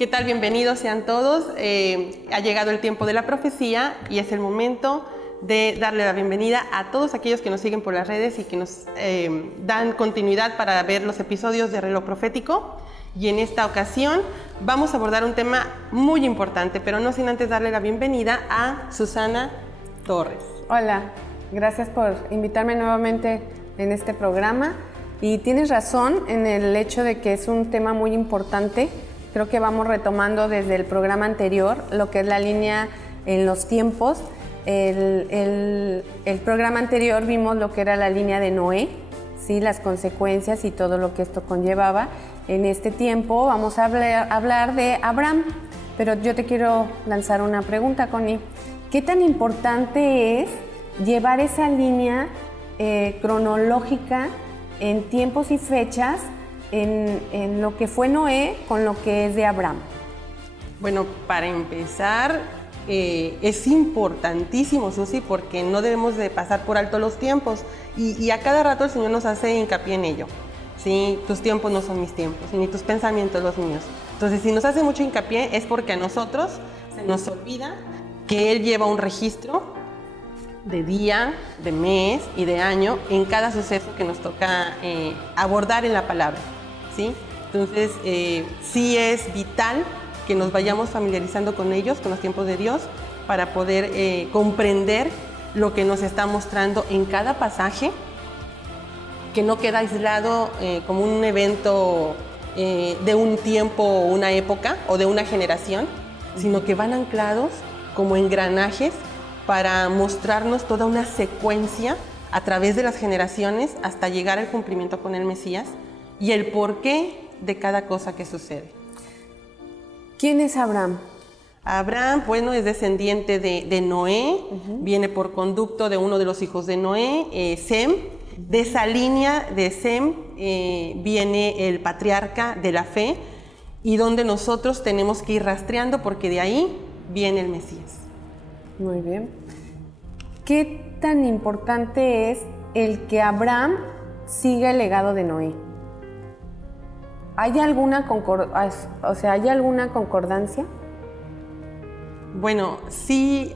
¿Qué tal? Bienvenidos sean todos. Ha llegado el tiempo de la profecía y es el momento de darle la bienvenida a todos aquellos que nos siguen por las redes y que nos dan continuidad para ver los episodios de Reloj Profético. Y en esta ocasión vamos a abordar un tema muy importante, pero no sin antes darle la bienvenida a Susana Torres. Hola, gracias por invitarme nuevamente en este programa. Y tienes razón en el hecho de que es un tema muy importante. Creo que vamos retomando desde el programa anterior lo que es la línea en los tiempos. El programa anterior vimos lo que era la línea de Noé, ¿sí? Las consecuencias y todo lo que esto conllevaba. En este tiempo vamos a hablar de Abraham, pero yo te quiero lanzar una pregunta, Connie. ¿Qué tan importante es llevar esa línea cronológica en tiempos y fechas en lo que fue Noé con lo que es de Abraham? Bueno, para empezar, es importantísimo, Susi, porque no debemos de pasar por alto los tiempos y a cada rato el Señor nos hace hincapié en ello. ¿Sí? Tus tiempos no son mis tiempos, ni tus pensamientos los míos. Entonces, si nos hace mucho hincapié es porque a nosotros se nos olvida que Él lleva un registro de día, de mes y de año en cada suceso que nos toca abordar en la palabra, ¿sí? Entonces, sí es vital que nos vayamos familiarizando con ellos, con los tiempos de Dios, para poder comprender lo que nos está mostrando en cada pasaje, que no queda aislado como un evento de un tiempo o una época o de una generación, sino que van anclados como engranajes para mostrarnos toda una secuencia a través de las generaciones hasta llegar al cumplimiento con el Mesías y el porqué de cada cosa que sucede. ¿Quién es Abraham? Abraham, bueno, es descendiente de Noé, viene por conducto de uno de los hijos de Noé, Sem. De esa línea de Sem viene el patriarca de la fe y donde nosotros tenemos que ir rastreando porque de ahí viene el Mesías. Muy bien. ¿Qué tan importante es el que Abraham siga el legado de Noé? ¿Hay alguna concordancia? Bueno, sí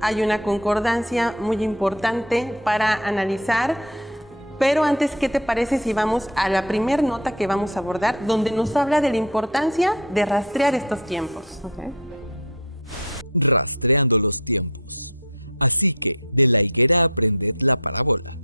hay una concordancia muy importante para analizar, pero antes, ¿qué te parece si vamos a la primer nota que vamos a abordar, donde nos habla de la importancia de rastrear estos tiempos? Okay. Rastreando los tiempos. Así que, de la higuera aprended la parábola.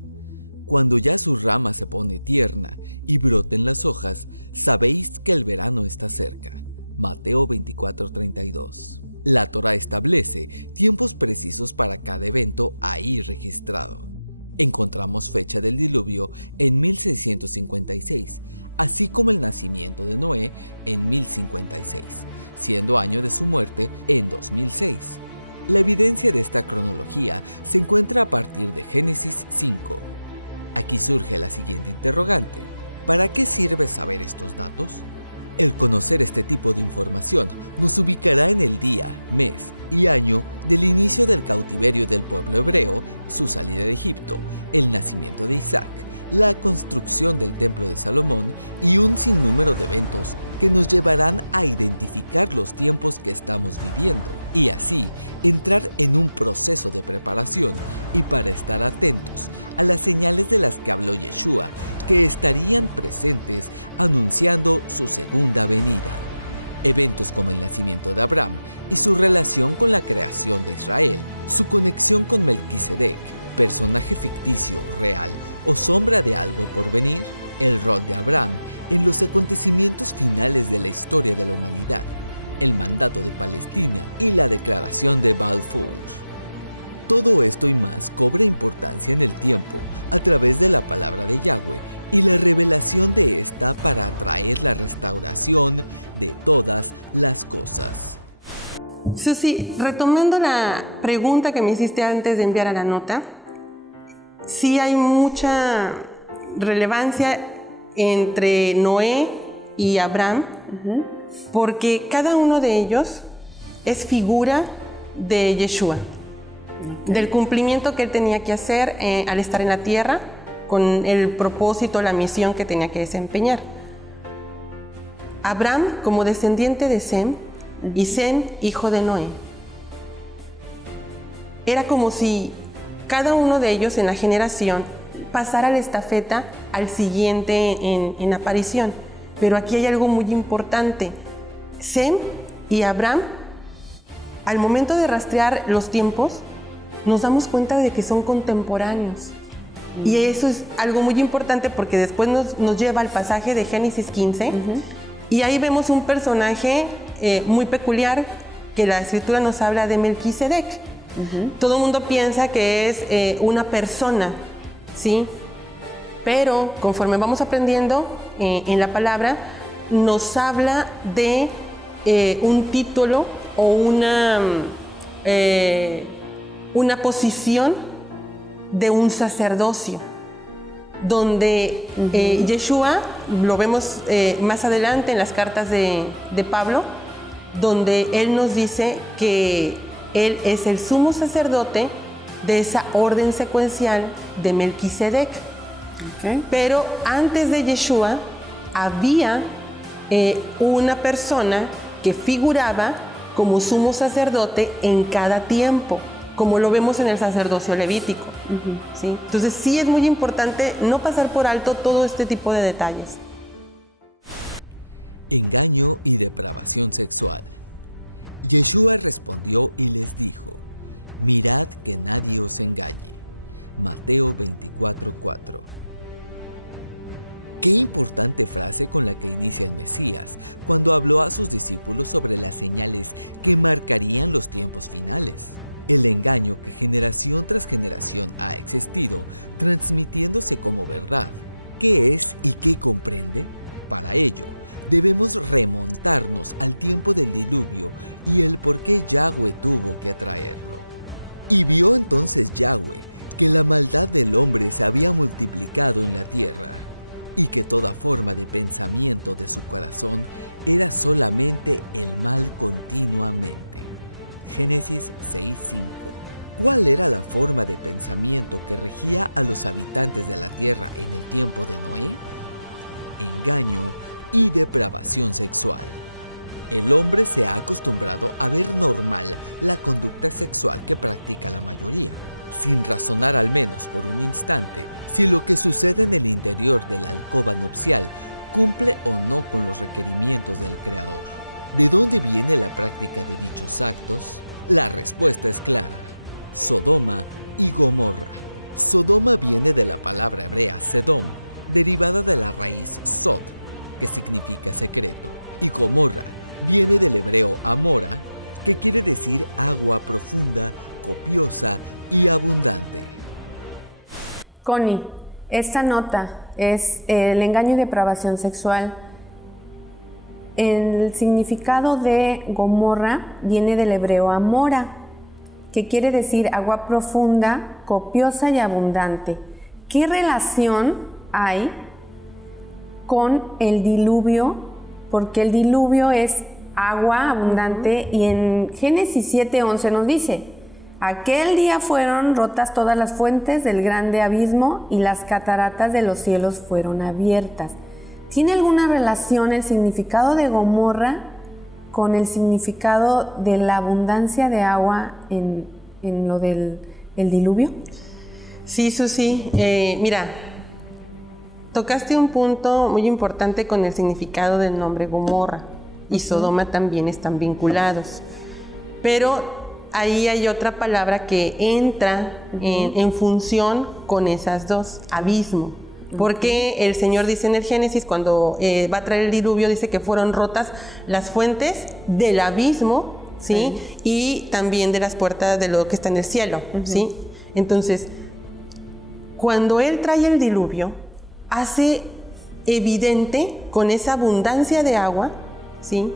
Cuando ya su rama se pone tierna y broten las hojas, sabéis que el verano está cerca. Mateo 24:32. La Torá establece tiempos precisos para cada evento ahí registrado. Encontramos fecha del diluvio en 1656, así como el nacimiento de Noé en 1056, siendo año de su muerte en 2006. La evidencia de esta cronología se encuentra a partir de Génesis 5. Aquí surge la siguiente interrogante: ¿para qué sirve saber estos datos? El conocer este tipo de información nos ubicará en el día, mes y año del inicio del cautiverio del pueblo hebreo, su salida de Egipto, el nacimiento de Isaac, la construcción del templo de Salomón y un sinnúmero de eventos que nos llevarán a identificar los tiempos que estamos viviendo y así entrar en un proceso de preparación y para estar atentos a las señales de las que habló Yeshua, que estarían presentes anunciando su segunda venida. Eventos como el nacimiento de Abraham y su relación con la creación de Israel, su conexión con Melquisedec, personaje ficticio, real o sombra de algo por venir, el rol de Abraham en los acontecimientos finales de la historia de la humanidad, el mandato de Palestina y la declaración de Balfour. Todo esto y más cobra importancia en el tiempo a través de la palabra de Yahweh y la revelación de esta para atraer la restauración de todas las cosas. Susi, retomando la pregunta que me hiciste antes de enviar a la nota, sí hay mucha relevancia entre Noé y Abraham, porque cada uno de ellos es figura de Yeshua, del cumplimiento que él tenía que hacer al estar en la tierra, con el propósito, la misión que tenía que desempeñar. Abraham como descendiente de Sem y Sem hijo de Noé. Era como si cada uno de ellos en la generación pasara la estafeta al siguiente en aparición. Pero aquí hay algo muy importante. Sem y Abraham, al momento de rastrear los tiempos, nos damos cuenta de que son contemporáneos. Y eso es algo muy importante porque después nos lleva al pasaje de Génesis 15, y ahí vemos un personaje muy peculiar que la escritura nos habla de Melquisedec. Todo el mundo piensa que es una persona, ¿sí? Pero conforme vamos aprendiendo en la palabra, nos habla de un título o una posición de un sacerdocio, donde Yeshua, lo vemos más adelante en las cartas de Pablo, donde él nos dice que él es el sumo sacerdote de esa orden secuencial de Melquisedec. Pero antes de Yeshua había una persona que figuraba como sumo sacerdote en cada tiempo, como lo vemos en el sacerdocio levítico. ¿Sí? Entonces sí es muy importante no pasar por alto todo este tipo de detalles. Engaño y depravación sexual. Yeshua respondió y les dijo: mirad que nadie os engañe. Mateo 24:4. Qué importante frase con la que inicia el Mesías cuando habló a sus discípulos sobre las señales que marcarían los tiempos finales. El engaño que generación tras generación ha existido, transmitiéndose como verdad. ¿Qué es y qué comprende? Para ello, debemos remontarnos al tiempo del diluvio y el por qué Yahweh tuvo que traerlo. Y vio entonces Yahweh que la maldad del hombre se había multiplicado en la tierra, y que toda forma de pensamiento de su corazón era solamente el mal continuamente. Génesis 6:5. ¿Cuál era la forma de pensamiento que regía a los habitantes de la tierra en el tiempo de Noé? Engaño y depravación sexual. El hombre se ha acostumbrado a ver normal la conducta sexual que practica la mayoría, sin razonar al menos por un instante si lo que sucede en el interior de la alcoba nupcial cumple o no con los requerimientos del Creador. ¿De dónde viene la práctica de dichos actos? La respuesta es clara: Sodoma y Gomorra. Sodoma viene de la palabra hebrea Sedom, derivada de la raíz Sod, que significa secreto, y Gomorra viene del hebreo Amora, que quiere decir agua profunda, copiosa y abundante. Connie, esta nota es el engaño y depravación sexual. El significado de Gomorra viene del hebreo Amora, que quiere decir agua profunda, copiosa y abundante. ¿Qué relación hay con el diluvio? Porque el diluvio es agua abundante, y en Génesis 7:11 nos dice: aquel día fueron rotas todas las fuentes del grande abismo y las cataratas de los cielos fueron abiertas. ¿Tiene alguna relación el significado de Gomorra con el significado de la abundancia de agua en lo del el diluvio? Sí, Susi. Mira, tocaste un punto muy importante con el significado del nombre Gomorra, y Sodoma también están vinculados. Pero ahí hay otra palabra que entra en función con esas dos: abismo. Porque el Señor dice en el Génesis, cuando va a traer el diluvio, dice que fueron rotas las fuentes del abismo, ¿sí? Y también de las puertas de lo que está en el cielo, ¿sí? Entonces, cuando Él trae el diluvio, hace evidente con esa abundancia de agua, ¿sí?,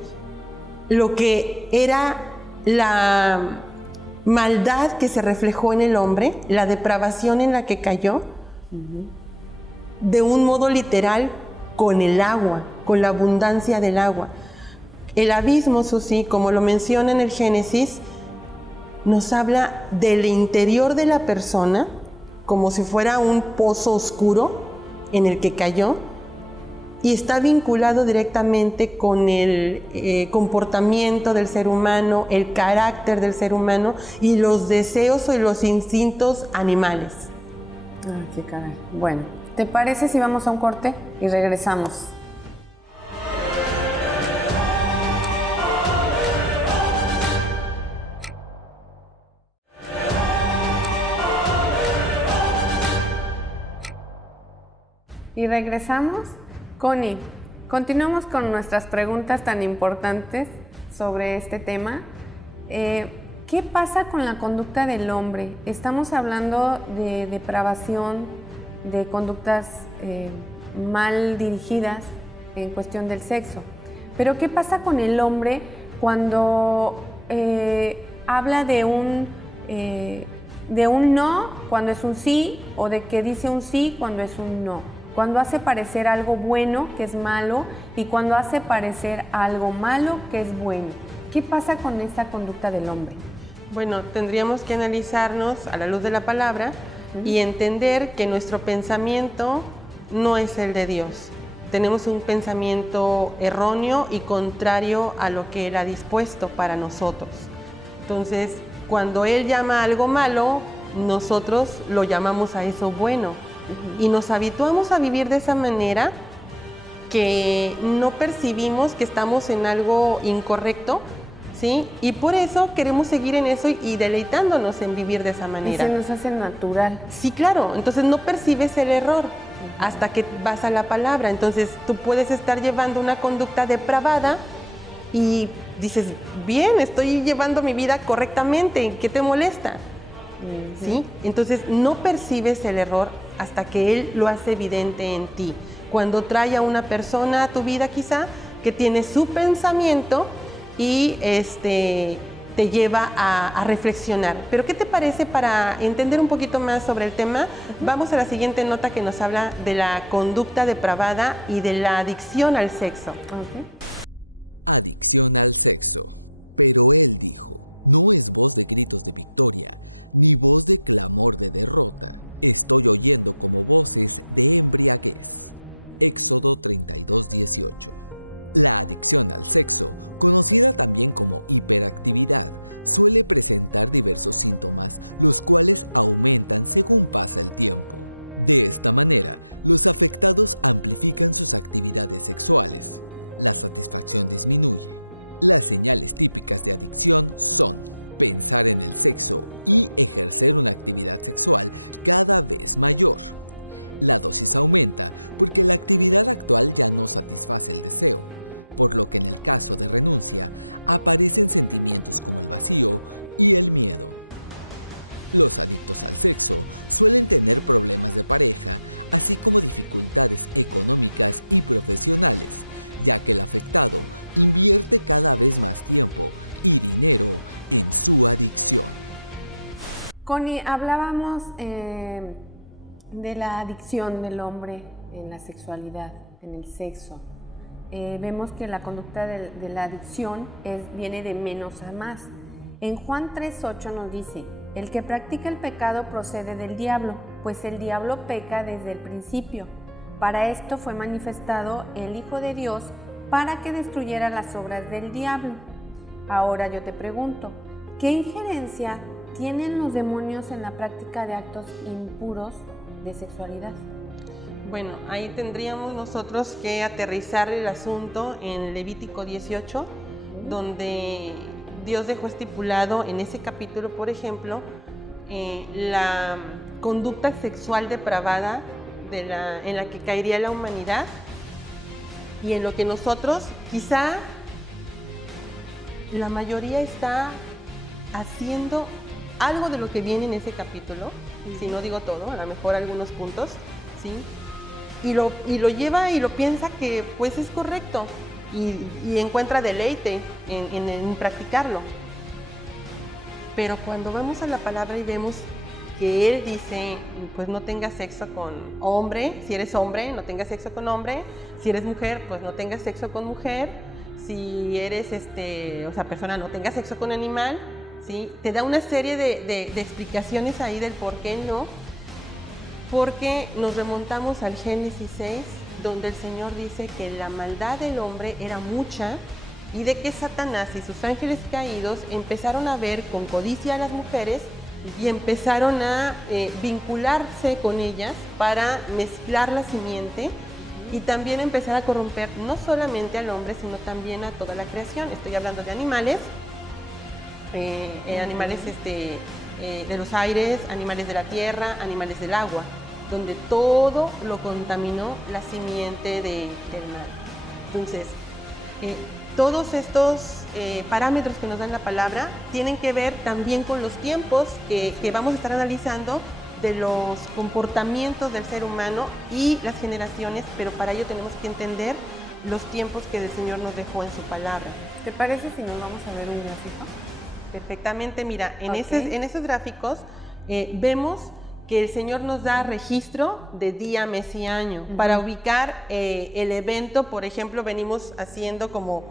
lo que era la maldad que se reflejó en el hombre, la depravación en la que cayó, de un modo literal, con el agua, con la abundancia del agua. El abismo, Susi, como lo menciona en el Génesis, nos habla del interior de la persona, como si fuera un pozo oscuro en el que cayó, y está vinculado directamente con el comportamiento del ser humano, el carácter del ser humano y los deseos y los instintos animales. Ay, qué caray. Bueno, ¿te parece si vamos a un corte y regresamos? Y regresamos. Connie, continuamos con nuestras preguntas tan importantes sobre este tema. ¿Qué pasa con la conducta del hombre? Estamos hablando de depravación, de conductas mal dirigidas en cuestión del sexo. Pero ¿qué pasa con el hombre cuando habla de un no cuando es un sí, o de que dice un sí cuando es un no? Cuando hace parecer algo bueno que es malo y cuando hace parecer algo malo que es bueno. ¿Qué pasa con esta conducta del hombre? Bueno, tendríamos que analizarnos a la luz de la palabra y entender que nuestro pensamiento no es el de Dios. Tenemos un pensamiento erróneo y contrario a lo que Él ha dispuesto para nosotros. Entonces, cuando Él llama algo malo, nosotros lo llamamos a eso bueno. Y nos habituamos a vivir de esa manera que no percibimos que estamos en algo incorrecto, ¿sí? Y por eso queremos seguir en eso y deleitándonos en vivir de esa manera. Y se nos hace natural. Sí, claro. Entonces no percibes el error hasta que vas a la palabra. Entonces tú puedes estar llevando una conducta depravada y dices, bien, estoy llevando mi vida correctamente, ¿qué te molesta? ¿Sí? Entonces no percibes el error hasta que Él lo hace evidente en ti. Cuando trae a una persona a tu vida quizá que tiene su pensamiento y te lleva a reflexionar. Pero ¿qué te parece para entender un poquito más sobre el tema? Vamos a la siguiente nota que nos habla de la conducta depravada y de la adicción al sexo. Adicción al sexo. Pero él dijo, no es voz de gritos de victoria, ni voz de clamor de derrota. Estoy oyendo como voces de embriaguez. Éxodo 32:18. La adicción al sexo, conocida también como hiperactividad, suele presentar diversos síntomas, los cuales aumentan según pasa el tiempo. De esta manera, los afectados amplifican sus actividades sexuales. La satisfacción disminuye. Las señales típicas de adicción son pensar en el sexo y ejercer una actividad sexual cada vez mayor. La dosis aumenta porque la actividad actual ya no satisface el deseo, por lo que en el caso de renuncia aparecen sentimientos como el vacío y el miedo. Los adictos al sexo suelen tener problemas de pareja, así como dificultades económicas y profesionales, ya que el afectado invierte cada vez más tiempo y dinero en su adicción. Connie, hablábamos de la adicción del hombre en la sexualidad, en el sexo. Vemos que la conducta de la adicción viene de menos a más. En Juan 3:8 nos dice, el que practica el pecado procede del diablo, pues el diablo peca desde el principio. Para esto fue manifestado el Hijo de Dios para que destruyera las obras del diablo. Ahora yo te pregunto, ¿qué injerencia tienen los demonios en la práctica de actos impuros de sexualidad? Bueno, ahí tendríamos nosotros que aterrizar el asunto en Levítico 18, donde Dios dejó estipulado en ese capítulo, por ejemplo, la conducta sexual depravada en la que caería la humanidad y en lo que nosotros, quizá la mayoría está haciendo algo de lo que viene en ese capítulo, si no digo todo, a lo mejor algunos puntos, ¿sí? Y lo lleva y lo piensa que pues es correcto y encuentra deleite en practicarlo. Pero cuando vamos a la palabra y vemos que Él dice, pues no tengas sexo con hombre, si eres hombre, no tengas sexo con hombre, si eres mujer, pues no tengas sexo con mujer, si eres persona, no tengas sexo con animal, ¿sí? Te da una serie de explicaciones ahí del por qué no, porque nos remontamos al Génesis 6 donde el Señor dice que la maldad del hombre era mucha y de que Satanás y sus ángeles caídos empezaron a ver con codicia a las mujeres y empezaron a vincularse con ellas para mezclar la simiente y también empezar a corromper no solamente al hombre, sino también a toda la creación. Estoy hablando de animales, animales de los aires, animales de la tierra, animales del agua, donde todo lo contaminó la simiente del mal. Entonces, todos estos parámetros que nos dan la palabra tienen que ver también con los tiempos que vamos a estar analizando de los comportamientos del ser humano y las generaciones, pero para ello tenemos que entender los tiempos que el Señor nos dejó en su palabra. ¿Te parece si nos vamos a ver un gráfico? Perfectamente, mira, en esos gráficos vemos que el Señor nos da registro de día, mes y año para ubicar el evento. Por ejemplo, venimos haciendo como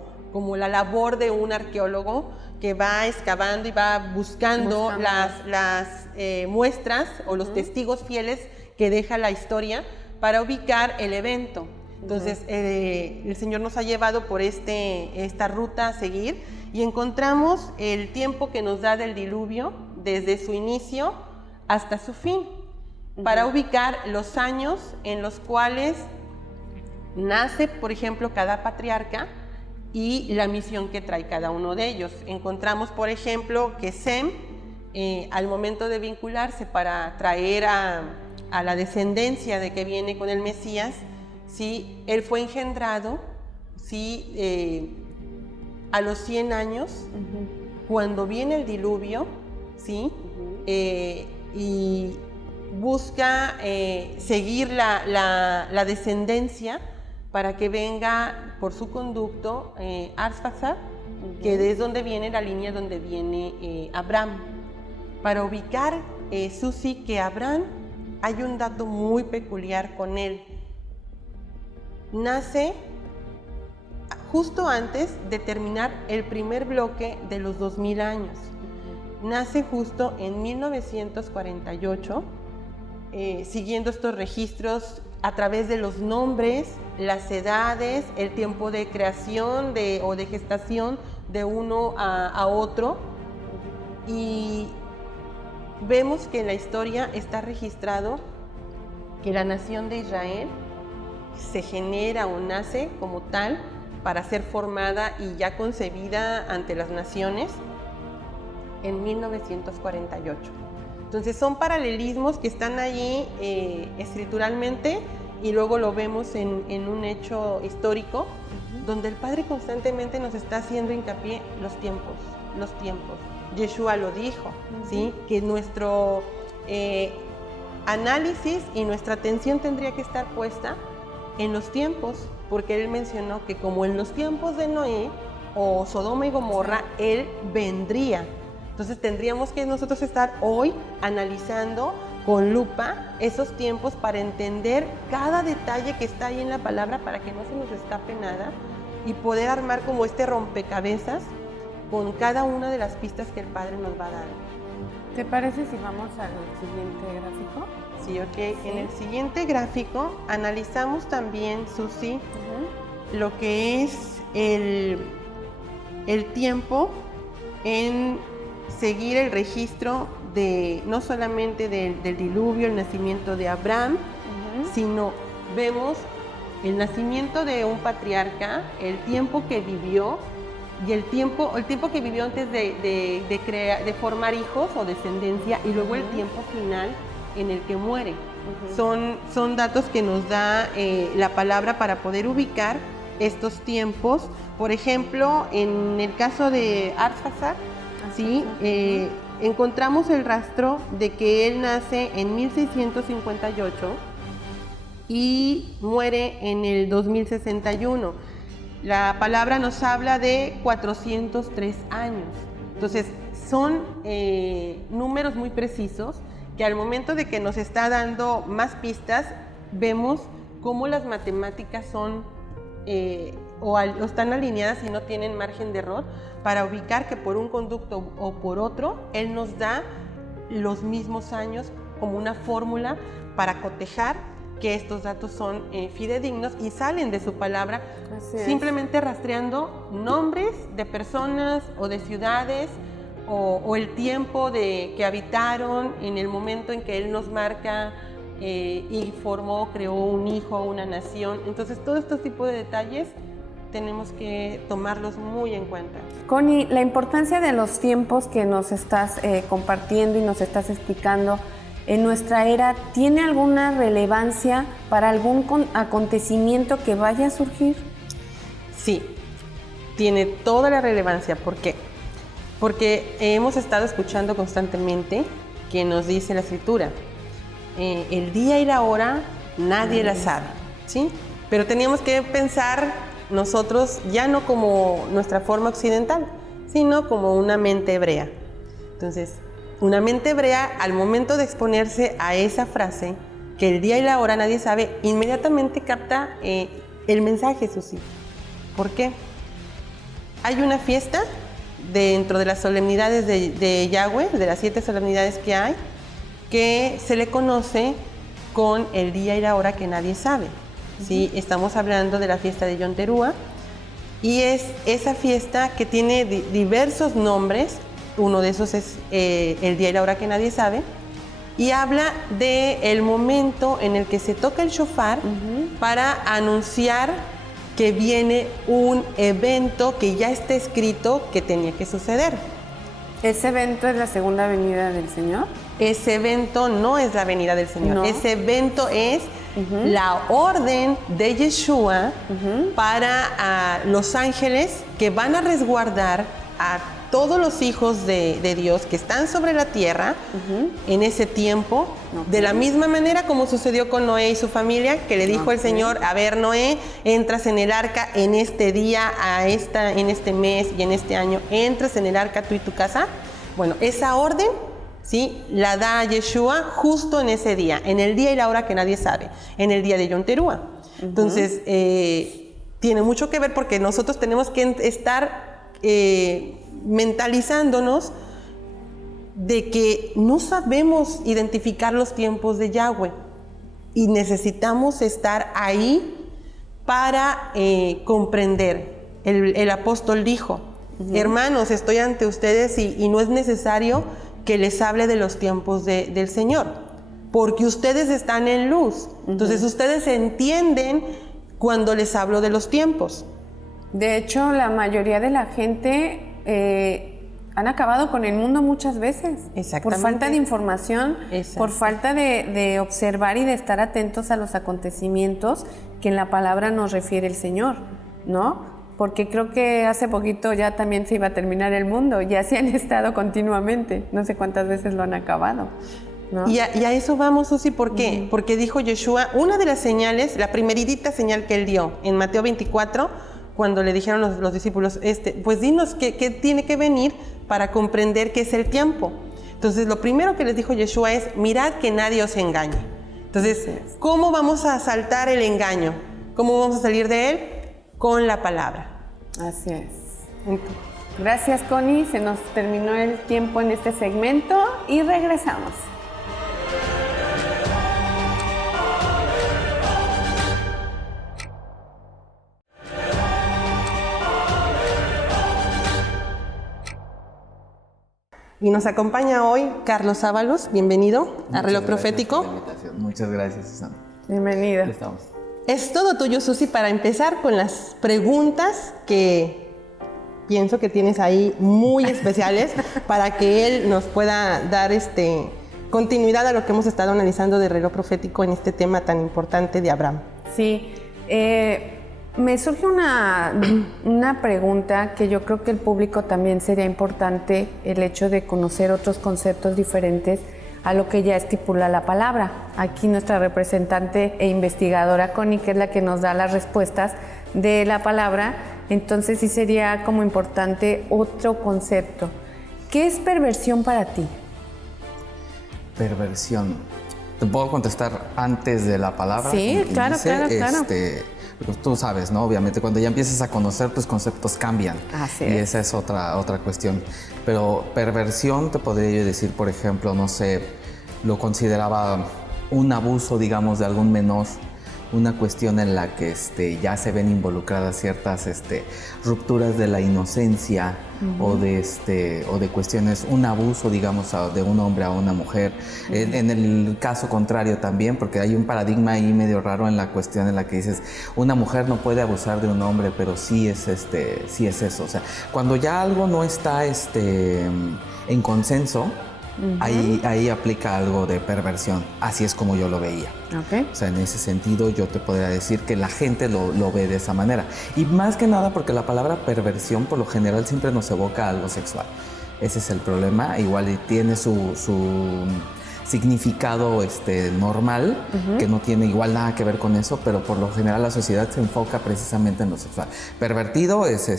la labor de un arqueólogo que va excavando y va buscando las muestras o los testigos fieles que deja la historia para ubicar el evento. Entonces, el Señor nos ha llevado por esta ruta a seguir y encontramos el tiempo que nos da del diluvio desde su inicio hasta su fin, para ubicar los años en los cuales nace, por ejemplo, cada patriarca y la misión que trae cada uno de ellos. Encontramos, por ejemplo, que Sem, al momento de vincularse para traer a la descendencia de que viene con el Mesías, ¿sí? Él fue engendrado, ¿sí? A los 100 años, cuando viene el diluvio, ¿sí? Y busca seguir la descendencia para que venga por su conducto Arfaxad, que es donde viene la línea donde viene Abraham. Para ubicar, Susi, que Abraham, hay un dato muy peculiar con él. Nace justo antes de terminar el primer bloque de los 2000 años. Nace justo en 1948, siguiendo estos registros a través de los nombres, las edades, el tiempo de creación o de gestación de uno a otro. Y vemos que en la historia está registrado que la nación de Israel se genera o nace como tal para ser formada y ya concebida ante las naciones en 1948. Entonces son paralelismos que están allí escrituralmente y luego lo vemos en un hecho histórico donde el Padre constantemente nos está haciendo hincapié los tiempos. Yeshua lo dijo, ¿sí? Que nuestro análisis y nuestra atención tendría que estar puesta en los tiempos, porque Él mencionó que como en los tiempos de Noé o Sodoma y Gomorra, Él vendría. Entonces tendríamos que nosotros estar hoy analizando con lupa esos tiempos para entender cada detalle que está ahí en la palabra para que no se nos escape nada y poder armar como este rompecabezas con cada una de las pistas que el Padre nos va a dar. ¿Te parece si vamos al siguiente gráfico? Sí, ok. Sí. En el siguiente gráfico analizamos también, Susi, lo que es el tiempo en seguir el registro de no solamente del diluvio, el nacimiento de Abraham, sino vemos el nacimiento de un patriarca, el tiempo que vivió y el tiempo que vivió antes de formar hijos o descendencia, y luego el tiempo final en el que muere. Son datos que nos da la palabra para poder ubicar estos tiempos. Por ejemplo, en el caso de Arfaxad, ¿sí? Encontramos el rastro de que él nace en 1658 y muere en el 2061. La palabra nos habla de 403 años. Entonces, son números muy precisos que al momento de que nos está dando más pistas, vemos cómo las matemáticas son o están alineadas y no tienen margen de error para ubicar que por un conducto o por otro, Él nos da los mismos años como una fórmula para cotejar que estos datos son fidedignos y salen de su palabra, Así es. simplemente rastreando nombres de personas o de ciudades o el tiempo que habitaron en el momento en que Él nos marca y formó, creó un hijo, una nación. Entonces, todos estos tipos de detalles tenemos que tomarlos muy en cuenta. Connie, la importancia de los tiempos que nos estás compartiendo y nos estás explicando en nuestra era, ¿tiene alguna relevancia para algún acontecimiento que vaya a surgir? Sí, tiene toda la relevancia. ¿Por qué? Porque hemos estado escuchando constantemente que nos dice la Escritura, el día y la hora nadie la sabe, ¿sí? Pero teníamos que pensar nosotros ya no como nuestra forma occidental, sino como una mente hebrea. Entonces, una mente hebrea, al momento de exponerse a esa frase, que el día y la hora nadie sabe, inmediatamente capta el mensaje, Susi. ¿Por qué? Hay una fiesta dentro de las solemnidades de Yahweh, de las 7 solemnidades que hay, que se le conoce con el día y la hora que nadie sabe. ¿Sí? Estamos hablando de la fiesta de Yom Teruah, y es esa fiesta que tiene diversos nombres. Uno de esos es el día y la hora que nadie sabe, y habla del momento en el que se toca el shofar para anunciar que viene un evento que ya está escrito que tenía que suceder. ¿Ese evento es la segunda venida del Señor? Ese evento no es la venida del Señor. No. Ese evento es la orden de Yeshua para los ángeles que van a resguardar a todos los hijos de Dios que están sobre la tierra en ese tiempo, de la misma manera como sucedió con Noé y su familia, que le dijo el Señor, a ver, Noé, entras en el arca en este día, en este mes y en este año, entras en el arca tú y tu casa. Bueno, esa orden, ¿sí?, la da Yeshua justo en ese día, en el día y la hora que nadie sabe, en el día de Yom Teruah. Entonces, tiene mucho que ver porque nosotros tenemos que estar mentalizándonos de que no sabemos identificar los tiempos de Yahweh y necesitamos estar ahí para comprender. El apóstol dijo, hermanos, estoy ante ustedes y no es necesario que les hable de los tiempos del Señor, porque ustedes están en luz. Entonces ustedes entienden cuando les hablo de los tiempos. De hecho, la mayoría de la gente han acabado con el mundo muchas veces. Exactamente. Por falta de información, por falta de observar y de estar atentos a los acontecimientos que en la palabra nos refiere el Señor, ¿no? Porque creo que hace poquito ya también se iba a terminar el mundo, ya se han estado continuamente, no sé cuántas veces lo han acabado, ¿no? Y a eso vamos, Susi, ¿por qué? Porque dijo Yeshua, una de las señales, la primeritita señal que él dio en Mateo 24, cuando le dijeron los discípulos, pues dinos qué tiene que venir para comprender qué es el tiempo. Entonces, lo primero que les dijo Yeshua es, mirad que nadie os engañe. Entonces, ¿cómo vamos a saltar el engaño? ¿Cómo vamos a salir de él? Con la palabra. Así es. Gracias, Connie. Se nos terminó el tiempo en este segmento y regresamos. Y nos acompaña hoy Carlos Ábalos. Bienvenido a Reloj Profético. Muchas gracias, Susana. Bienvenida. Ya estamos. Es todo tuyo, Susi, para empezar con las preguntas que pienso que tienes ahí muy especiales para que él nos pueda dar continuidad a lo que hemos estado analizando de Reloj Profético en este tema tan importante de Abraham. Sí, me surge una pregunta que yo creo que el público también sería importante, el hecho de conocer otros conceptos diferentes a lo que ya estipula la palabra. Aquí nuestra representante e investigadora Connie, que es la que nos da las respuestas de la palabra, entonces sí sería como importante otro concepto. ¿Qué es perversión para ti? Perversión. ¿Te puedo contestar antes de la palabra? Sí, claro. Pues tú sabes, ¿no? Obviamente, cuando ya empiezas a conocer, tus conceptos cambian. Así y es. esa es otra cuestión. Pero perversión, te podría yo decir, por ejemplo, no sé, lo consideraba un abuso, digamos, de algún menor, una cuestión en la que ya se ven involucradas ciertas rupturas de la inocencia o de cuestiones, un abuso, digamos, de un hombre a una mujer. En el caso contrario también, porque hay un paradigma ahí medio raro en la cuestión en la que dices, una mujer no puede abusar de un hombre, pero sí es eso. O sea, cuando ya algo no está en consenso, ahí aplica algo de perversión. Así es como yo lo veía. Okay. O sea, en ese sentido yo te podría decir que la gente lo ve de esa manera. Y más que nada porque la palabra perversión por lo general siempre nos evoca a lo sexual. Ese es el problema. Igual tiene su significado normal, que no tiene igual nada que ver con eso, pero por lo general la sociedad se enfoca precisamente en lo sexual. Pervertido es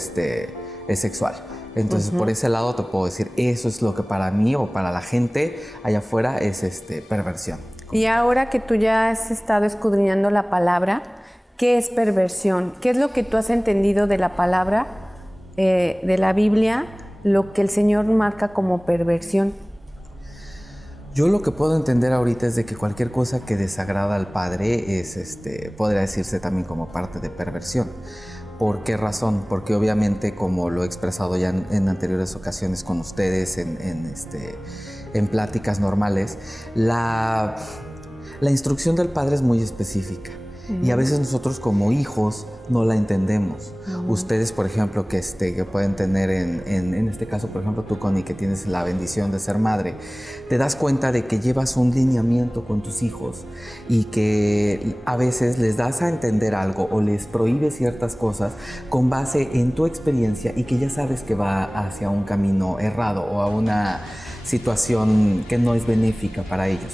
sexual. Entonces, por ese lado te puedo decir, eso es lo que para mí o para la gente allá afuera es perversión. Y ahora que tú ya has estado escudriñando la palabra, ¿qué es perversión? ¿Qué es lo que tú has entendido de la palabra, de la Biblia, lo que el Señor marca como perversión? Yo lo que puedo entender ahorita es de que cualquier cosa que desagrada al Padre podría decirse también como parte de perversión. ¿Por qué razón? Porque obviamente, como lo he expresado ya en anteriores ocasiones con ustedes, en pláticas normales, la instrucción del Padre es muy específica. Y a veces nosotros como hijos no la entendemos. Ustedes, por ejemplo, que pueden tener en este caso, por ejemplo, tú, Connie, que tienes la bendición de ser madre, te das cuenta de que llevas un lineamiento con tus hijos y que a veces les das a entender algo o les prohíbes ciertas cosas con base en tu experiencia y que ya sabes que va hacia un camino errado o a una situación que no es benéfica para ellos.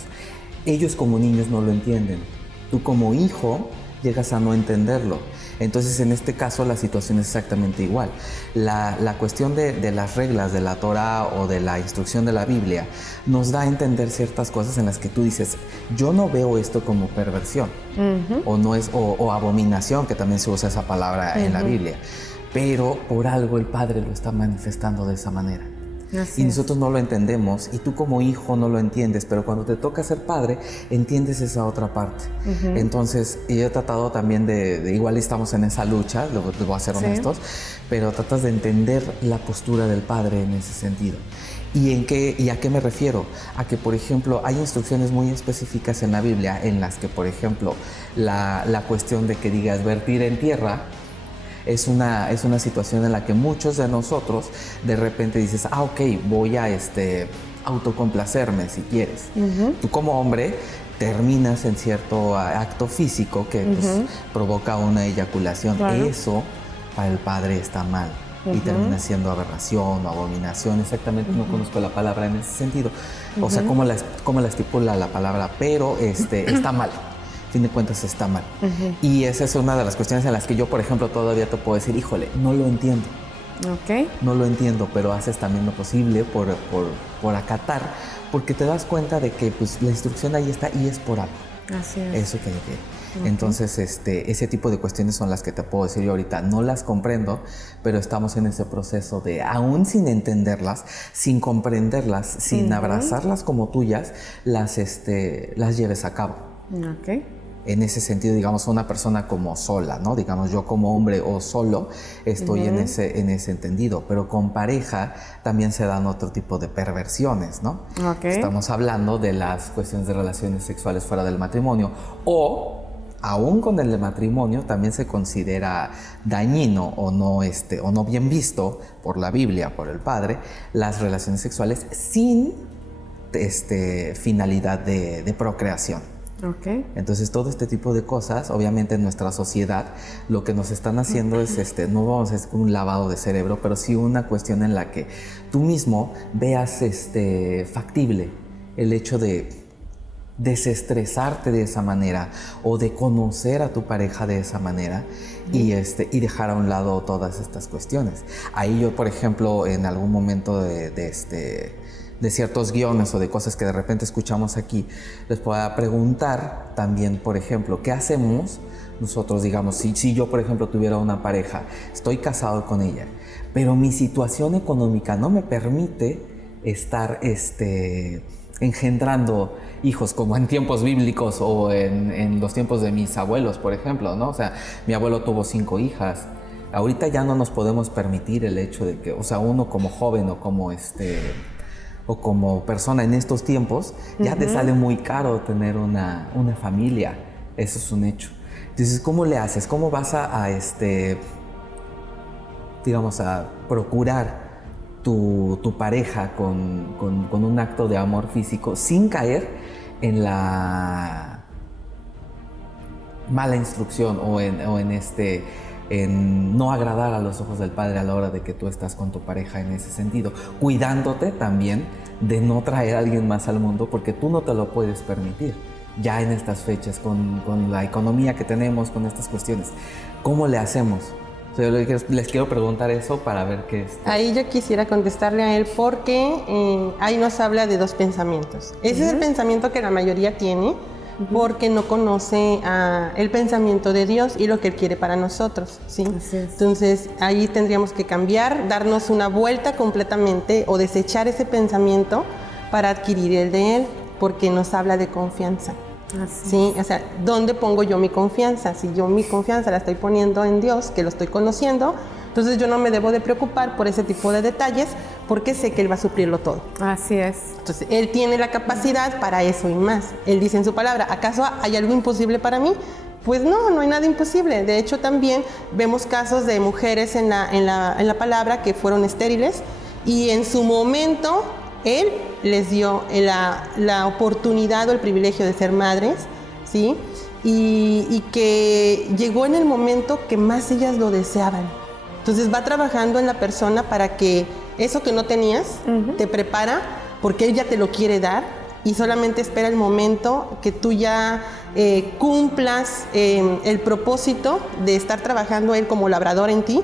Ellos como niños no lo entienden. Tú como hijo llegas a no entenderlo. Entonces, en este caso, la situación es exactamente igual. La cuestión de las reglas de la Torah o de la instrucción de la Biblia nos da a entender ciertas cosas en las que tú dices, yo no veo esto como perversión o abominación, que también se usa esa palabra en la Biblia, pero por algo el Padre lo está manifestando de esa manera. Y nosotros no lo entendemos y tú como hijo no lo entiendes, pero cuando te toca ser padre entiendes esa otra parte. Entonces yo he tratado también de igual estamos en esa lucha, lo voy a ser honestos, pero tratas de entender la postura del Padre en ese sentido. ¿Y a qué me refiero? A que, por ejemplo, hay instrucciones muy específicas en la Biblia en las que, por ejemplo, la cuestión de que digas vertir en tierra es una situación en la que muchos de nosotros de repente dices, ok, voy a autocomplacerme si quieres. Tú como hombre terminas en cierto acto físico que pues, provoca una eyaculación. Eso para el Padre está mal y termina siendo aberración o abominación. Exactamente, no conozco la palabra en ese sentido. O sea, cómo la estipula la palabra, pero está mal. Fin de cuentas está mal. Y esa es una de las cuestiones en las que yo, por ejemplo, todavía te puedo decir, híjole, no lo entiendo. No lo entiendo, pero haces también lo posible por acatar, porque te das cuenta de que pues, la instrucción ahí está y es por algo. Así es. Eso que Entonces, ese tipo de cuestiones son las que te puedo decir yo ahorita. No las comprendo, pero estamos en ese proceso de, aún sin entenderlas, sin comprenderlas, sin abrazarlas como tuyas, las lleves a cabo. En ese sentido, digamos, una persona como sola, ¿no? Digamos, yo como hombre o solo estoy en ese entendido, pero con pareja también se dan otro tipo de perversiones, ¿no? Estamos hablando de las cuestiones de relaciones sexuales fuera del matrimonio o aún con el matrimonio también se considera dañino o no bien visto por la Biblia, por el Padre, las relaciones sexuales sin finalidad de procreación. Entonces todo este tipo de cosas, obviamente en nuestra sociedad, lo que nos están haciendo es, no vamos a hacer un lavado de cerebro, pero sí una cuestión en la que tú mismo veas factible el hecho de desestresarte de esa manera o de conocer a tu pareja de esa manera y dejar a un lado todas estas cuestiones. Ahí yo, por ejemplo, en algún momento de ciertos guiones o de cosas que de repente escuchamos aquí, les pueda preguntar también, por ejemplo, ¿qué hacemos nosotros? Digamos, si yo, por ejemplo, tuviera una pareja, estoy casado con ella, pero mi situación económica no me permite estar engendrando hijos como en tiempos bíblicos o en los tiempos de mis abuelos, por ejemplo, ¿no? O sea, mi abuelo tuvo 5 hijas. Ahorita ya no nos podemos permitir el hecho de que, o sea, uno como joven o como persona en estos tiempos, ya te sale muy caro tener una familia. Eso es un hecho. Entonces, ¿cómo le haces? ¿Cómo vas a procurar tu pareja con un acto de amor físico sin caer en la mala instrucción o en no agradar a los ojos del Padre a la hora de que tú estás con tu pareja en ese sentido, cuidándote también de no traer a alguien más al mundo porque tú no te lo puedes permitir ya en estas fechas con la economía que tenemos, con estas cuestiones? ¿Cómo le hacemos? O sea, les quiero preguntar eso para ver qué es. Ahí yo quisiera contestarle a él porque ahí nos habla de 2 pensamientos. Ese es el pensamiento que la mayoría tiene porque no conoce el pensamiento de Dios y lo que Él quiere para nosotros, ¿sí? Entonces, ahí tendríamos que cambiar, darnos una vuelta completamente o desechar ese pensamiento para adquirir el de Él, porque nos habla de confianza. ¿Sí? O sea, ¿dónde pongo yo mi confianza? Si yo mi confianza la estoy poniendo en Dios, que lo estoy conociendo, entonces yo no me debo de preocupar por ese tipo de detalles porque sé que Él va a suplirlo todo. Así es. Entonces, Él tiene la capacidad para eso y más. Él dice en su palabra, ¿acaso hay algo imposible para mí? Pues no hay nada imposible. De hecho, también vemos casos de mujeres en la palabra que fueron estériles y en su momento Él les dio la oportunidad o el privilegio de ser madres, ¿sí? Y que llegó en el momento que más ellas lo deseaban. Entonces va trabajando en la persona para que eso que no tenías, te prepara, porque Él ya te lo quiere dar y solamente espera el momento que tú ya cumplas el propósito de estar trabajando Él como labrador en ti,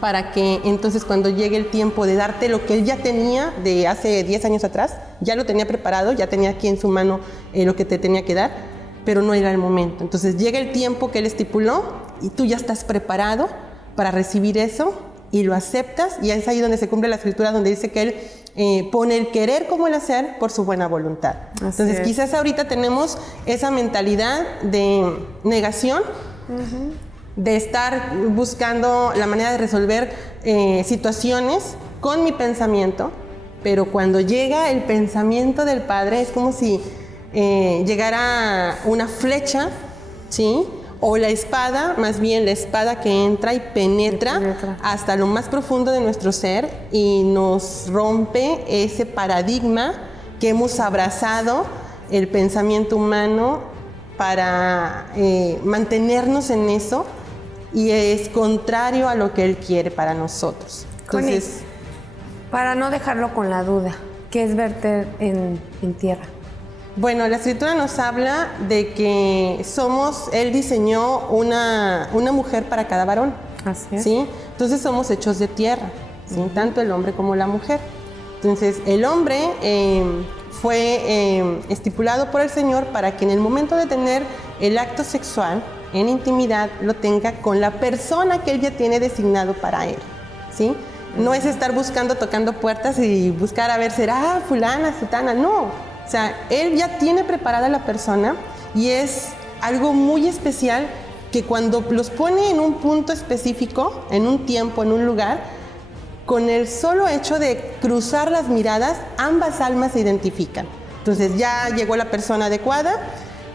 para que entonces cuando llegue el tiempo de darte lo que Él ya tenía de hace 10 años atrás, ya lo tenía preparado, ya tenía aquí en su mano lo que te tenía que dar, pero no era el momento. Entonces llega el tiempo que Él estipuló y tú ya estás preparado para recibir eso y lo aceptas, y es ahí donde se cumple la escritura donde dice que Él pone el querer como el hacer por su buena voluntad. Entonces quizás ahorita tenemos esa mentalidad de negación, de estar buscando la manera de resolver situaciones con mi pensamiento, pero cuando llega el pensamiento del Padre es como si llegara una flecha, ¿sí? O la espada, más bien la espada que entra y penetra hasta lo más profundo de nuestro ser y nos rompe ese paradigma que hemos abrazado, el pensamiento humano, para mantenernos en eso, y es contrario a lo que Él quiere para nosotros. Entonces, para no dejarlo con la duda, ¿qué es verter en tierra? Bueno, la escritura nos habla de que Él diseñó una mujer para cada varón. Así es. ¿Sí? Entonces somos hechos de tierra, ¿sí? Tanto el hombre como la mujer. Entonces el hombre fue estipulado por el Señor para que en el momento de tener el acto sexual, en intimidad, lo tenga con la persona que Él ya tiene designado para él, ¿sí? No es estar buscando, tocando puertas y buscar a ver, ¿será fulana, sutana? No. O sea, Él ya tiene preparada a la persona y es algo muy especial que cuando los pone en un punto específico, en un tiempo, en un lugar, con el solo hecho de cruzar las miradas, ambas almas se identifican. Entonces ya llegó la persona adecuada,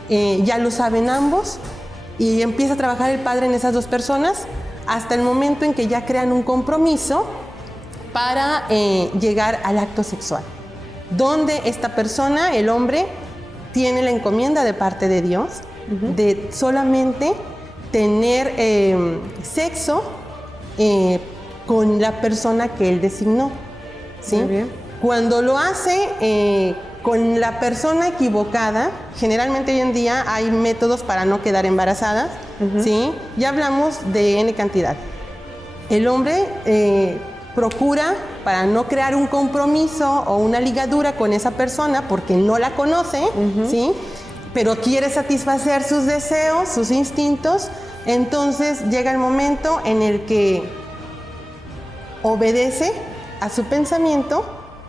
ya lo saben ambos y empieza a trabajar el Padre en esas 2 personas hasta el momento en que ya crean un compromiso para llegar al acto sexual, donde esta persona, el hombre, tiene la encomienda de parte de Dios de solamente tener sexo con la persona que Él designó, ¿sí? Muy bien. Cuando lo hace con la persona equivocada, generalmente hoy en día hay métodos para no quedar embarazadas, ¿sí? Ya hablamos de N cantidad. El hombre procura, para no crear un compromiso o una ligadura con esa persona porque no la conoce, ¿sí? Pero quiere satisfacer sus deseos, sus instintos, entonces llega el momento en el que obedece a su pensamiento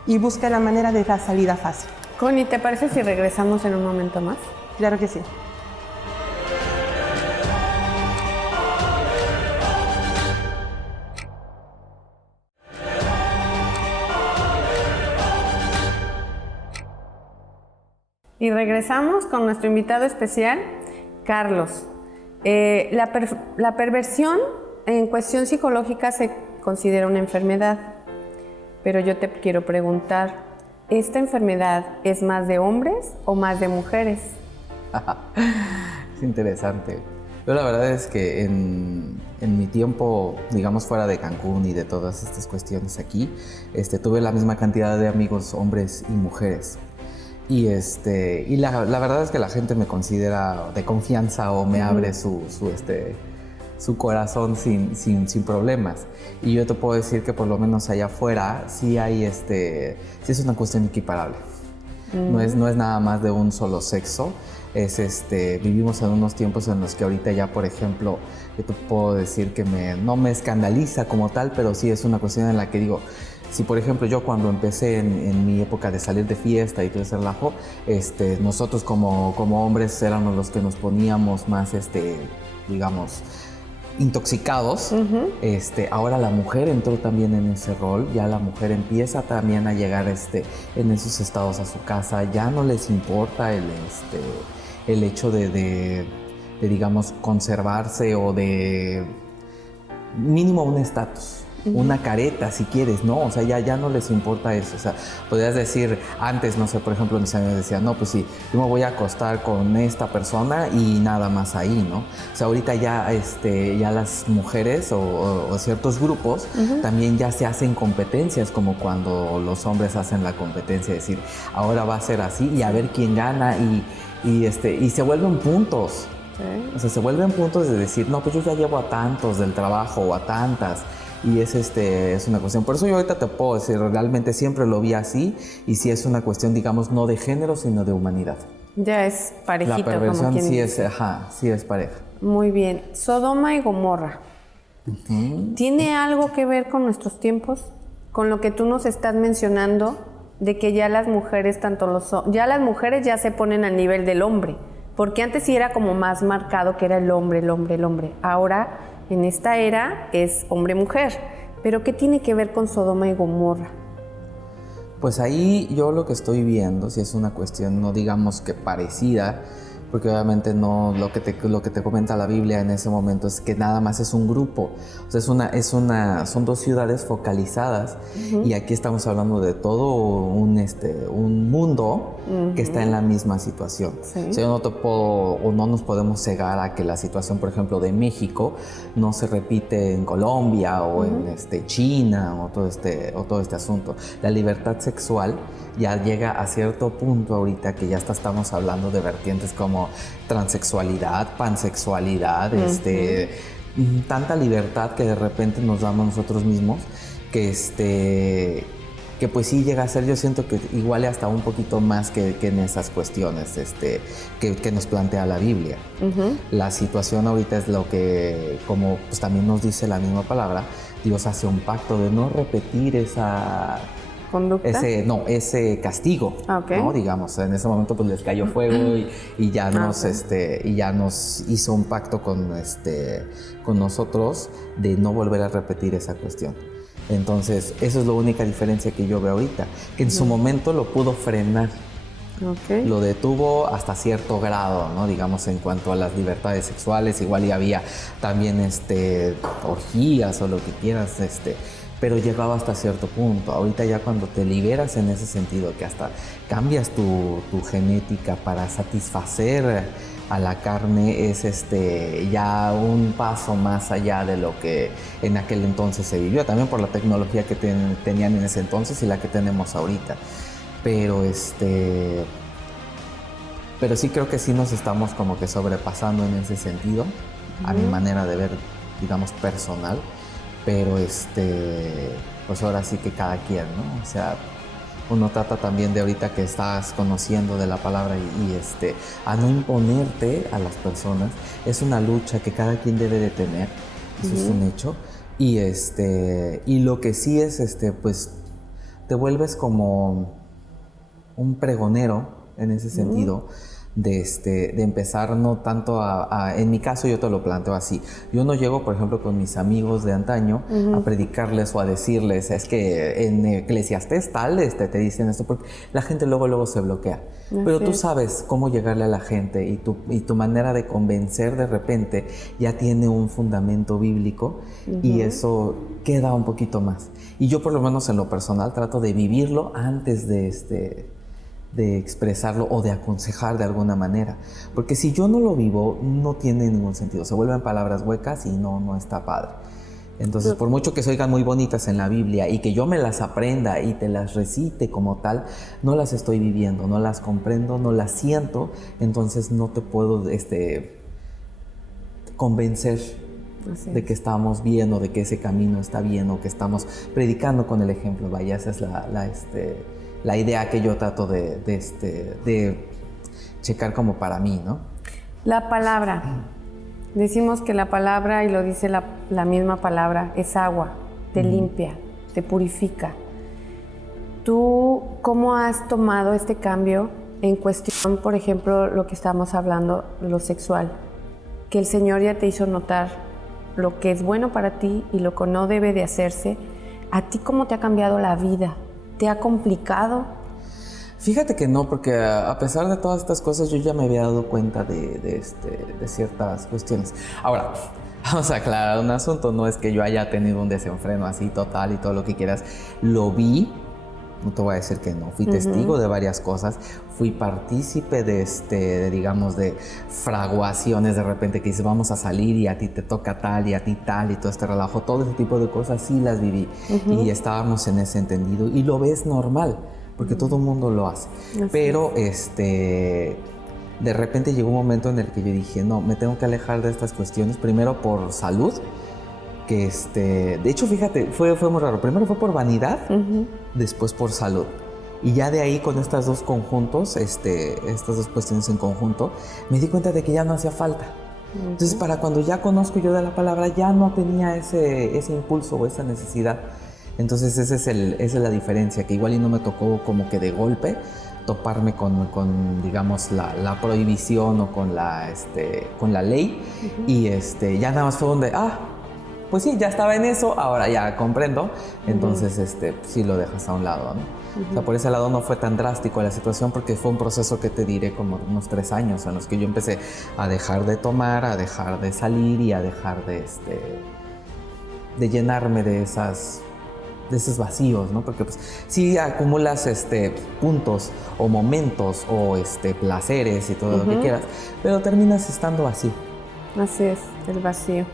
y busca la manera de la salida fácil. Connie, ¿te parece si regresamos en un momento más? Claro que sí. Y regresamos con nuestro invitado especial, Carlos. La perversión en cuestión psicológica se considera una enfermedad, pero yo te quiero preguntar, ¿esta enfermedad es más de hombres o más de mujeres? Es interesante. Yo la verdad es que en mi tiempo, digamos fuera de Cancún y de todas estas cuestiones aquí, tuve la misma cantidad de amigos hombres y mujeres. Y la verdad es que la gente me considera de confianza o me abre su corazón sin problemas. Y yo te puedo decir que por lo menos allá afuera sí sí es una cuestión equiparable. No es nada más de un solo sexo. Vivimos en unos tiempos en los que ahorita ya, por ejemplo, yo te puedo decir que no me escandaliza como tal, pero sí es una cuestión en la que digo, si por ejemplo yo cuando empecé en mi época de salir de fiesta y todo ese relajo, nosotros como hombres éramos los que nos poníamos más, digamos, intoxicados. Ahora la mujer entró también en ese rol, ya la mujer empieza también a llegar en esos estados a su casa, ya no les importa el hecho de digamos, conservarse o de mínimo un estatus. Una careta, si quieres, ¿no? O sea, ya no les importa eso. O sea, podrías decir, antes, no sé, por ejemplo, mis amigos decían, no, pues sí, yo me voy a acostar con esta persona y nada más ahí, ¿no? O sea, ahorita ya las mujeres o ciertos grupos también ya se hacen competencias, como cuando los hombres hacen la competencia, decir, ahora va a ser así y a ver quién gana y se vuelven puntos. O sea, se vuelven puntos de decir, no, pues yo ya llevo a tantos del trabajo o a tantas. Y es una cuestión. Por eso yo ahorita te puedo decir, realmente siempre lo vi así. Y sí es una cuestión, digamos, no de género, sino de humanidad. Ya es parejito, la perversión como quien sí dice. sí es pareja. Muy bien. Sodoma y Gomorra. ¿Tiene algo que ver con nuestros tiempos? Con lo que tú nos estás mencionando, de que ya las mujeres, ya las mujeres ya se ponen al nivel del hombre. Porque antes sí era como más marcado que era el hombre, el hombre, el hombre. Ahora, en esta era, es hombre-mujer. ¿Pero qué tiene que ver con Sodoma y Gomorra? Pues ahí yo lo que estoy viendo, si es una cuestión, no digamos que parecida, porque obviamente no, lo que te comenta la Biblia en ese momento es que nada más es un grupo. O sea, son dos ciudades focalizadas y aquí estamos hablando de todo un mundo que está en la misma situación. Sí. O sea, no nos podemos cegar a que la situación, por ejemplo, de México no se repite en Colombia o en China o todo este asunto. La libertad sexual ya llega a cierto punto ahorita que ya estamos hablando de vertientes como transexualidad, pansexualidad, tanta libertad que de repente nos damos nosotros mismos que pues sí llega a ser, yo siento que igual hasta un poquito más que en esas cuestiones que nos plantea la Biblia. La situación ahorita es lo que, como pues también nos dice la misma palabra, Dios hace un pacto de no repetir esa ¿Conducta? Ese castigo, Okay. ¿no? Digamos, en ese momento pues les cayó fuego y ya nos hizo un pacto con nosotros de no volver a repetir esa cuestión. Entonces, eso es la única diferencia que yo veo ahorita, que en su momento lo pudo frenar. Okay. Lo detuvo hasta cierto grado, ¿no? Digamos, en cuanto a las libertades sexuales, igual y había también orgías o lo que quieras, pero llegaba hasta cierto punto. Ahorita ya cuando te liberas en ese sentido, que hasta cambias tu genética para satisfacer a la carne, es ya un paso más allá de lo que en aquel entonces se vivió, también por la tecnología que tenían en ese entonces y la que tenemos ahorita. Pero sí creo que sí nos estamos como que sobrepasando en ese sentido, a mi manera de ver, digamos, personal. Pero pues ahora sí que cada quien, ¿no? O sea, uno trata también de ahorita que estás conociendo de la palabra y a no imponerte a las personas. Es una lucha que cada quien debe de tener, eso es un hecho. Y lo que sí es, pues te vuelves como un pregonero en ese sentido. De empezar no tanto en mi caso yo te lo planteo así, yo no llego por ejemplo con mis amigos de antaño a predicarles o a decirles es que en Eclesiastés tal te dicen esto, porque la gente luego se bloquea, pero tú sabes cómo llegarle a la gente y tu manera de convencer de repente ya tiene un fundamento bíblico y eso queda un poquito más, y yo por lo menos en lo personal trato de vivirlo antes de expresarlo o de aconsejar de alguna manera, porque si yo no lo vivo no tiene ningún sentido, se vuelven palabras huecas y no está padre. Entonces por mucho que se oigan muy bonitas en la Biblia y que yo me las aprenda y te las recite como tal, no las estoy viviendo, no las comprendo, no las siento, entonces no te puedo convencer de que estamos bien o de que ese camino está bien o que estamos predicando con el ejemplo. Vaya, esa es la idea que yo trato de checar como para mí, ¿no? La palabra. Decimos que la palabra, y lo dice la misma palabra, es agua, te limpia, te purifica. ¿Tú cómo has tomado este cambio en cuestión, por ejemplo, lo que estamos hablando, lo sexual? Que el Señor ya te hizo notar lo que es bueno para ti y lo que no debe de hacerse. ¿A ti cómo te ha cambiado la vida? ¿Te ha complicado? Fíjate que no, porque a pesar de todas estas cosas yo ya me había dado cuenta de ciertas cuestiones. Ahora, vamos a aclarar un asunto, no es que yo haya tenido un desenfreno así total y todo lo que quieras. Lo vi, no te voy a decir que no, fui testigo de varias cosas, fui partícipe digamos, de fraguaciones de repente que dices vamos a salir y a ti te toca tal y a ti tal y todo este relajo, todo ese tipo de cosas sí las viví y estábamos en ese entendido y lo ves normal, porque todo el mundo lo hace. Pero de repente llegó un momento en el que yo dije, no, me tengo que alejar de estas cuestiones, primero por salud, que de hecho, fíjate, fue muy raro. Primero fue por vanidad, después por salud. Y ya de ahí, con estos dos conjuntos, estas dos cuestiones en conjunto, me di cuenta de que ya no hacía falta. Entonces, para cuando ya conozco yo de la palabra, ya no tenía ese impulso o esa necesidad. Entonces, esa es la diferencia, que igual y no me tocó como que de golpe toparme con digamos, la prohibición o con la ley. Y ya nada más fue donde, pues sí, ya estaba en eso, ahora ya comprendo, entonces sí lo dejas a un lado, ¿no? O sea, por ese lado no fue tan drástico la situación porque fue un proceso que te diré como unos 3 años en los que yo empecé a dejar de tomar, a dejar de salir y a dejar de llenarme de esos vacíos, ¿no? Porque pues sí acumulas puntos o momentos o placeres y todo lo que quieras, pero terminas estando así. Así es, el vacío.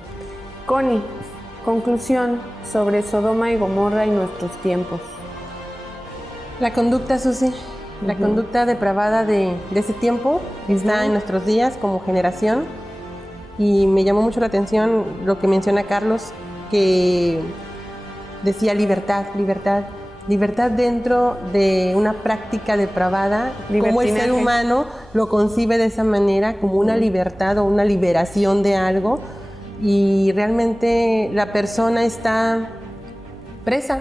Connie, conclusión sobre Sodoma y Gomorra y nuestros tiempos. La conducta, Susi, la conducta depravada de ese tiempo está en nuestros días como generación, y me llamó mucho la atención lo que menciona Carlos, que decía libertad dentro de una práctica depravada, como el ser humano lo concibe de esa manera, como una libertad o una liberación de algo, y realmente la persona está presa.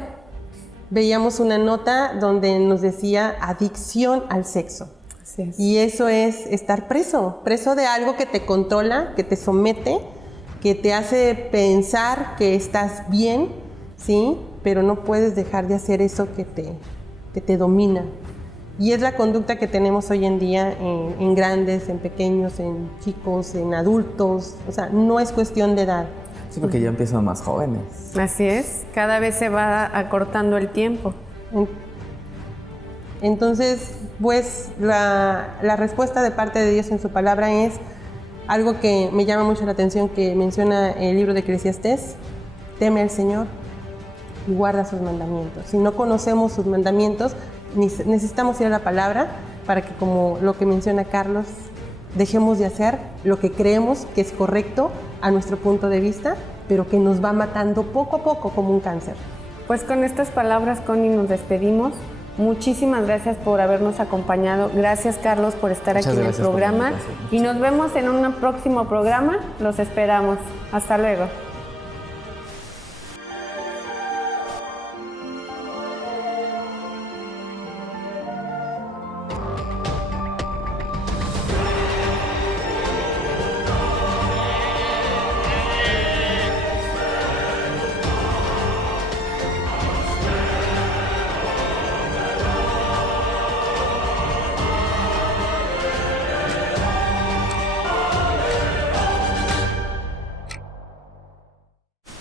Veíamos una nota donde nos decía adicción al sexo. Así es. Y eso es estar preso de algo que te controla, que te somete, que te hace pensar que estás bien, ¿sí? Pero no puedes dejar de hacer eso que te domina. Y es la conducta que tenemos hoy en día en grandes, en pequeños, en chicos, en adultos. O sea, no es cuestión de edad. Sí, porque ya empiezan más jóvenes. Así es, cada vez se va acortando el tiempo. Entonces, pues la respuesta de parte de Dios en su palabra es algo que me llama mucho la atención, que menciona el libro de Eclesiastés: teme al Señor y guarda sus mandamientos. Si no conocemos sus mandamientos, necesitamos ir a la palabra para que, como lo que menciona Carlos, dejemos de hacer lo que creemos que es correcto a nuestro punto de vista, pero que nos va matando poco a poco como un cáncer. Pues con estas palabras, Connie, nos despedimos. Muchísimas gracias por habernos acompañado. Gracias, Carlos, por estar aquí en el programa. Y nos vemos en un próximo programa. Los esperamos. Hasta luego.